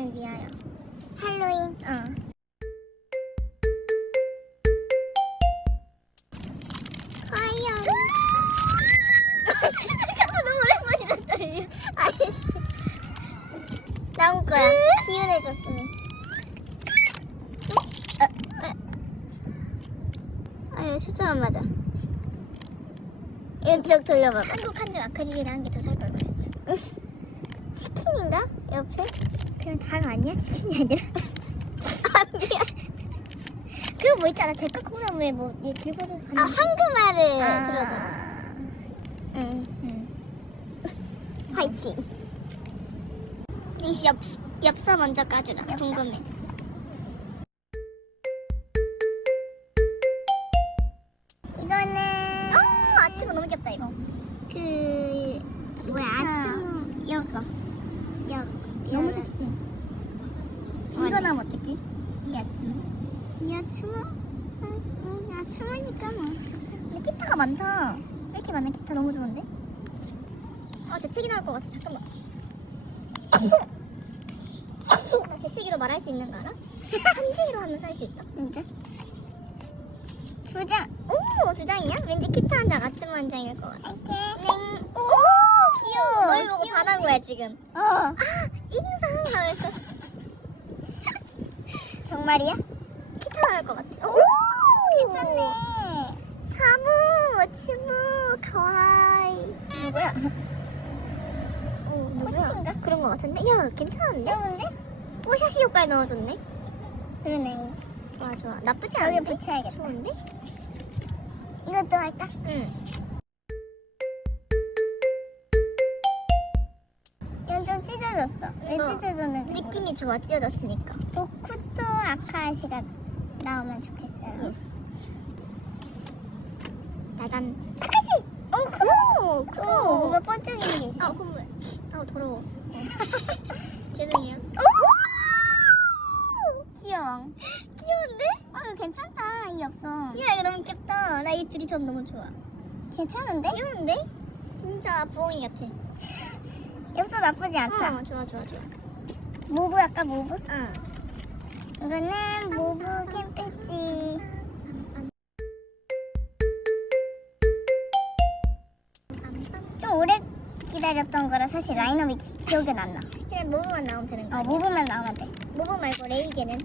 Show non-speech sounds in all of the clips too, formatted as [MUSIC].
널 위하여. 할로윈. 어. 과연. 너무 오랜만이다 떨려. 아이씨. 나온 거야. 기운해줬으면. 어, 어. 아유, 초점 안 맞아. 왼쪽 돌려봐봐. 한국 한정 아크릴이랑 한개더살 걸 그랬어. [LAUGHS] 치킨인가? 옆에? 그냥 닭 아니야? 치킨이 아니라? [LAUGHS] 아니야. 그거 뭐 있잖아. 제가 콩나무에 뭐 얘 들고 가는. 아, 황금알을 아. 응. 응. 화이팅. 엽 엽서 먼저 까주라. 궁금해. 너무 섹시. 이거 나면 어떡해? 이 아침. 야추모 응, 야추모니까 뭐 근데 기타가 많다. 왜 이렇게 많은 기타 너무 좋은데? 아 재채기 나올 것 같아. 잠깐만. 나 재채기로 말할 수 있는 거 알아? 한지로 하면서 할 수 있다. 진짜 두 장 오, 두 장이야? 왠지 기타 한 장, 아침 한 장일 것 같아. 이렇 게 땡. 오 귀여워 반한 거야 지금. 어 아, 인상 하면서 [LAUGHS] 정말이야 기타 나올 것 같아. 오, 괜찮네 사무, 치무, 가와이. 누구야 어? 코치인가? 그런 것 같은데? 야, 괜찮은데? 귀여운데 뽀샤시 효과에 넣어줬네. 그러네 좋아, 좋아. 나쁘지 여기 않은데? 붙여야겠다 좋은데? 이것도 할까 응. 이건 좀 찢어졌어 왜 이거 찢어졌는지 느낌이 좋아, 찢어졌으니까. 오쿠토 아카시가 나오면 좋겠어요 예. 나단. 아카시 오 그럼 오, 오 뭔가 번쩍이는 게 있어 아, 콧물. 아, 더러워. [LAUGHS] 어. 죄송해요. 귀여워 귀여운데? 아 괜찮다 이 엽서 야, 이거 너무 귀엽다. 나이 둘이 전 너무 좋아. 괜찮은데? 귀여운데? 진짜 부엉이 같아. 엽서 나쁘지 않다 어, 좋아, 좋아, 좋아. 모브 할까 모브? 응. 이거는 모브 캠페지 좀 오래 기다렸던 거라 사실 라인업이 기, 기억은 안나 그냥 모브만 나오면 되는 거야. 어 모브만 나오면 돼 모브 말고 레이게는?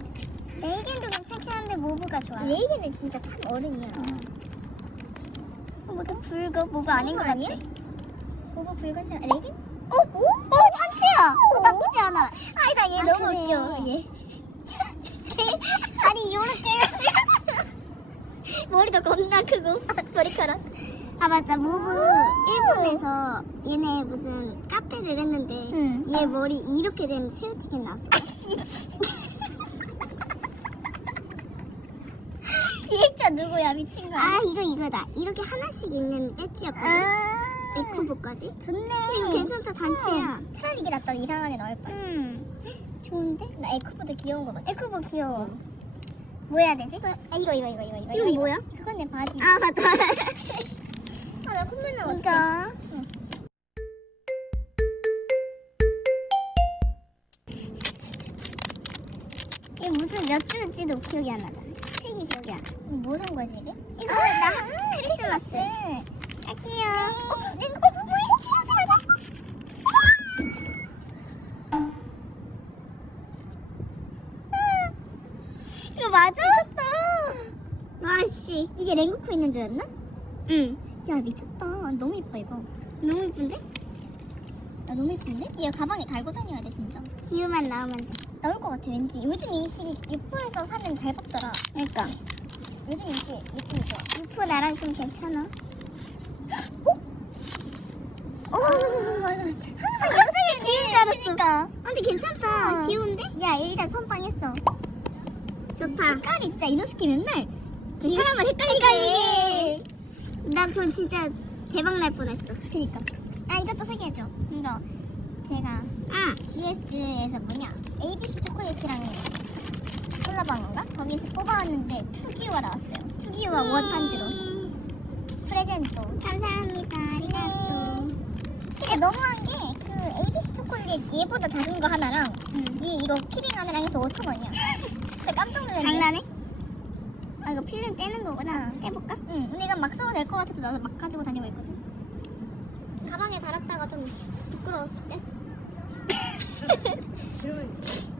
레이겐도 괜찮긴 한데 모브가 좋아 레이게는 진짜 참 어른이야. 어, 뭐 이렇게 붉어 모브 아닌 모브 것 같아 아니야? 모브 붉은 색 레이게? 어? 오? 어 단체야 어, 나쁘지 않아 아니다 얘 아, 너무 그래. 웃겨 얘. [LAUGHS] 아니 요렇게 [LAUGHS] 머리도 겁나 크고 머리카락. 아 맞다 모브 일본에서 얘네 무슨 카페를 했는데 응. 얘 머리 이렇게 된 새우튀김 나왔어 [LAUGHS] 기획자 누구야 미친 거아 아니야? 이거 이거다 이렇게 하나씩 있는 떼찌였거든 아 에코북까지 좋네. 이거 괜찮다 단체야 응. 차라리 이게 낫다 이상한 애 나올 바에. 음 좋은데? 나 에코보다 귀여운 거 같아. 에코북 귀여워 뭐 해야 되지? 아 이거 이거 이거 이거 이거 이거 뭐야? 그건 내 바지. 아 맞다 [LAUGHS] 아 나 콧물 나. 이거 이게 무슨 몇 줄지도 기억이 안 나다 색이 기억이 안 나. 뭐 산 거지 이게? 이거 나 크리스마스 네. 갈게요 내 거, 어, 뭐야, 진짜 이거 맞아? 미쳤다. 랭구코 있는 줄 알았나? 응 야 미쳤다. 너무 예뻐 이거. 너무 예쁜데? 야 너무 예쁜데? 얘 가방에 달고 다녀야 돼 진짜. 기우만 나오면 돼 나올 것 같아 왠지. 요즘 임시 유포에서 사면 잘 받더라. 그러니까 요즘 임시 느낌이 좋아. 유포 나랑 좀 괜찮아 오, 항상 갑자기 귀인 줄 알았어. 그러니까. 아 근데 괜찮다 어. 귀여운데? 야 일단 선빵했어. 좋다 색깔이 진짜 이노스키 맨날 이 사람을 헷갈리게. 해. 나 그럼 진짜 대박 날 뻔했어 그니까. 아 이것도 소개해줘. 이거 제가 아 GS에서 뭐냐 ABC 초콜릿이랑 콜라보한 건가? 거기에서 뽑아왔는데 투기와 나왔어요. 투기와 원 음, 프레젠토. 감사합니다 아리가또 근데 너무한 게 그 ABC 초콜릿 얘보다 작은 거 하나랑 이 이거 키링 하나랑 해서 5천 원이야. 진짜 깜짝 놀랐네. 장난해? 필름 떼는 거구나. 떼볼까? 응, 근데 이건 막 써도 될 것 같아서 나도 막 가지고 다니고 있거든. 가방에 달았다가 좀 부끄러워서 뗐어.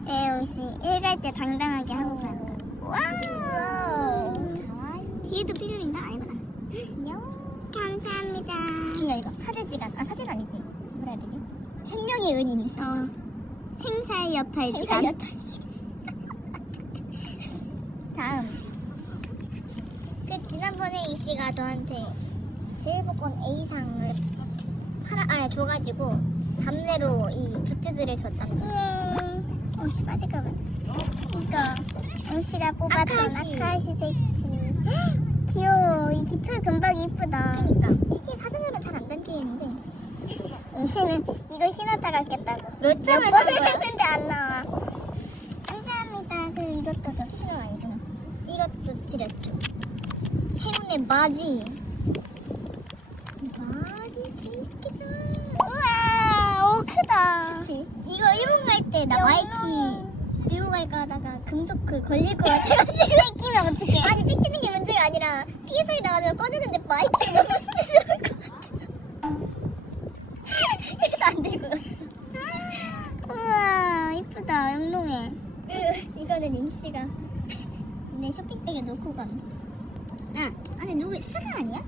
네, 혹시 일갈 때 당당하게 하고 가는 거. 와. 와우. 뒤에도 필름 있나? 아니구나. 귀여워. 감사합니다. 이거 이거 사제지간 아 사제가 아니지 뭐라 해야 되지? 생명의 은인. 어. 생살 여탈 지간. 생각이었다. 다음. 그 지난번에 이 씨가 저한테 제일복권 A상을 팔아 아 줘가지고 답례로 이 굿즈들을 줬답니다. 예. 옷이 빠질 것 같아. 이거 옷이가 뽑았던 아카시. 아카시 색지. [GASPS] 귀여워. 이 깃털 금방 이쁘다. 그러니까 이게 사진으로는 잘안 담기는데 옷이는 이거 신었다 갔겠다고. 몇 점을 산 거야? 했는데 안 나와. 감사합니다. 그리고 이것도 줬어. 수능 아니구나. 이것도 드렸죠. 마지. 마지 케이크다. 우와, 오 크다. 그치? 이거 일본 갈 때 나 마이키 미국 갈까 하다가 금속 그 걸릴 것 같아가지고 [LAUGHS] 뺏기면 어떡해? 아니 삐치는 게 문제가 아니라 피해 소리 나가지고 꺼내는데 마이키가 너무 [LAUGHS] 스트레스러울 것 같아서 [LAUGHS] 그래서 안 들고 갔어 우와, 이쁘다. 영롱해. 으, 이거는 인씨가 내 쇼핑백에 놓고 간 응. 아니 누구 스가 아니야?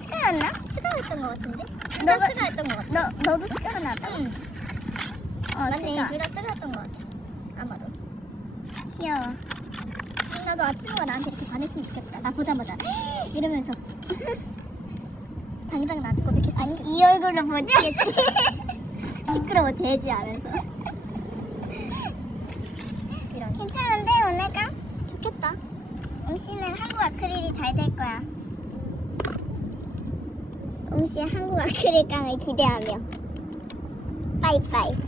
스카였나? 스가였던 것 같은데? 둘다 너가- 스가였던 것 같아 너, 너도 스카가 나왔다. 응 어, 맞네 스카. 둘다 스가였던 것 같아 아마도 귀여워. 나도 아침우가 나한테 이렇게 반했으면 좋겠다 나 보자마자 [GASPS] 이러면서 [LAUGHS] 당장 나한테 고백했으면 아니, 좋겠다 이 얼굴로 버티겠지. [LAUGHS] 시끄러워 돼지 하면서 이런 괜찮은데, 오늘가? 좋겠다 옹씨는 한국 아크릴이 잘 될 거야. 옹씨 한국 아크릴 깡을 기대하며. 빠이빠이.